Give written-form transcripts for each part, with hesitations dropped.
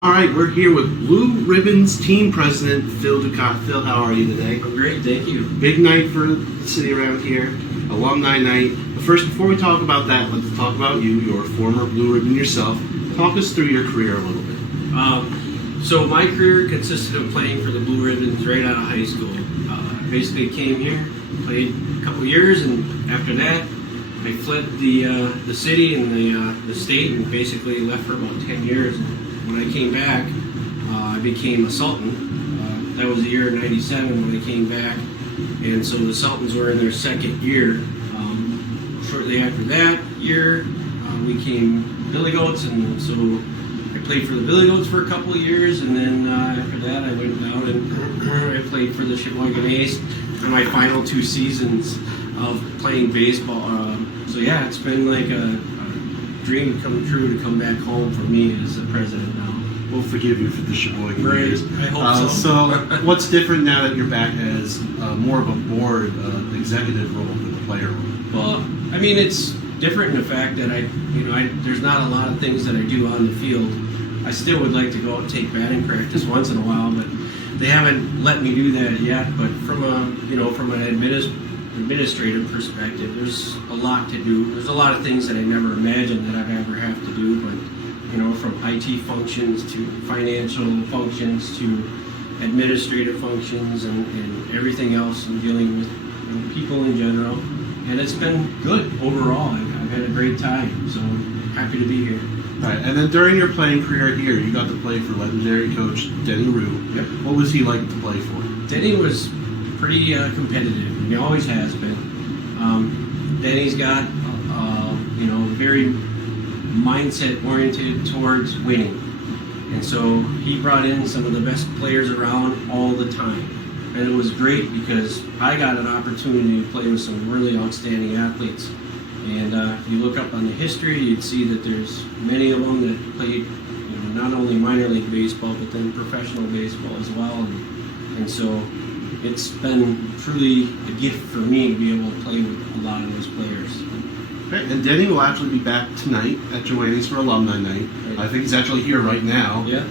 All right, we're here with Blue Ribbons team president Phil Ducat. Phil, how are you today? I'm great, thank you. Big night for the city around here, alumni night. But first, before we talk about that, let's talk about you. You're a former Blue Ribbon yourself. Talk us through your career a little bit. So my career consisted of playing for the Blue Ribbons right out of high school. I basically came here, played a couple years, and after that, I fled the city and the state, and basically left for about 10 years. When I came back, I became a Sultan. That was the year of '97 when I came back, and so the Sultans were in their second year. Shortly after that year, we became Billy Goats, and so I played for the Billy Goats for a couple of years, and then after that I went out and I played for the Sheboygan Ace in my final 2 seasons of playing baseball. So yeah, it's been like a dream come true to come back home for me as the president now. We'll forgive you for the Sheboygan years. I hope so. So what's different now that you're back as more of a board executive role than the player role? Well, I mean, it's different in the fact that there's not a lot of things that I do on the field. I still would like to go out and take batting practice once in a while, but they haven't let me do that yet. But from an administrative perspective, there's a lot to do. There's a lot of things that I never imagined that I'd ever have to do, but from IT functions to financial functions to administrative functions and everything else, and dealing with people in general. And it's been good overall. I've had a great time, so I'm happy to be here. All right, and then during your playing career here, you got to play for legendary coach Danny Ainge. Yep. What was he like to play for? Danny was pretty competitive, and he always has been. Danny's got, very mindset oriented towards winning, and so he brought in some of the best players around all the time, and it was great because I got an opportunity to play with some really outstanding athletes. And if you look up on the history, you'd see that there's many of them that played, not only minor league baseball, but then professional baseball as well. And so it's been truly a gift for me to be able to play with a lot of those players. Okay, and Denny will actually be back tonight at Joanne's for Alumni Night. Right. I think he's actually here right now. Yeah.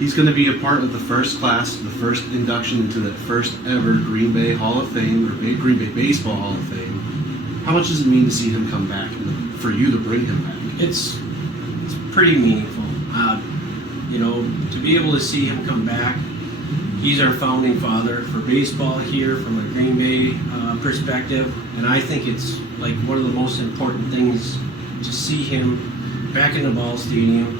He's going to be a part of the first class, the first induction into the first ever Green Bay Hall of Fame, or Green Bay Baseball Hall of Fame. How much does it mean to see him come back, and for you to bring him back? It's pretty meaningful. To be able to see him come back, he's our founding father for baseball here from a Green Bay perspective, and I think it's like one of the most important things to see him back in the ball stadium,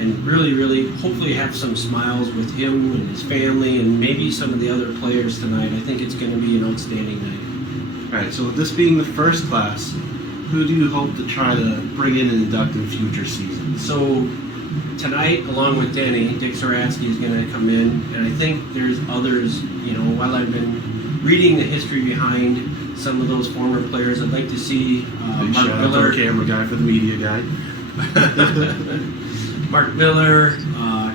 and really, really hopefully have some smiles with him and his family and maybe some of the other players tonight. I think it's going to be an outstanding night. All right, so with this being the first class, who do you hope to try to bring in and induct in future seasons? So tonight, along with Danny, Dick Zaratsky is going to come in, and I think there's others. While I've been reading the history behind some of those former players, I'd like to see Mark Miller, camera guy for the media guy, Mark Miller,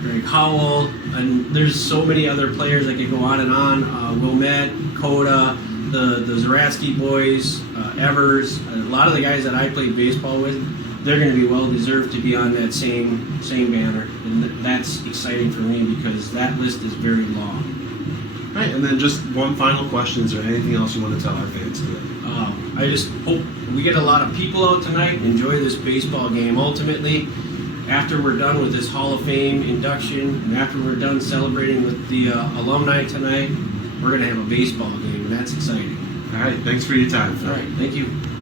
Greg Howell, and there's so many other players that could go on and on. Wilmette, Coda, the Zaratsky boys, Evers, a lot of the guys that I played baseball with, they're going to be well deserved to be on that same banner, and that's exciting for me because that list is very long. All right, and then just one final question: is there anything else you want to tell our fans today? I just hope we get a lot of people out tonight and enjoy this baseball game. Ultimately, after we're done with this Hall of Fame induction, and after we're done celebrating with the alumni tonight, we're going to have a baseball game, and that's exciting. All right, thanks for your time, Phil. All right, thank you.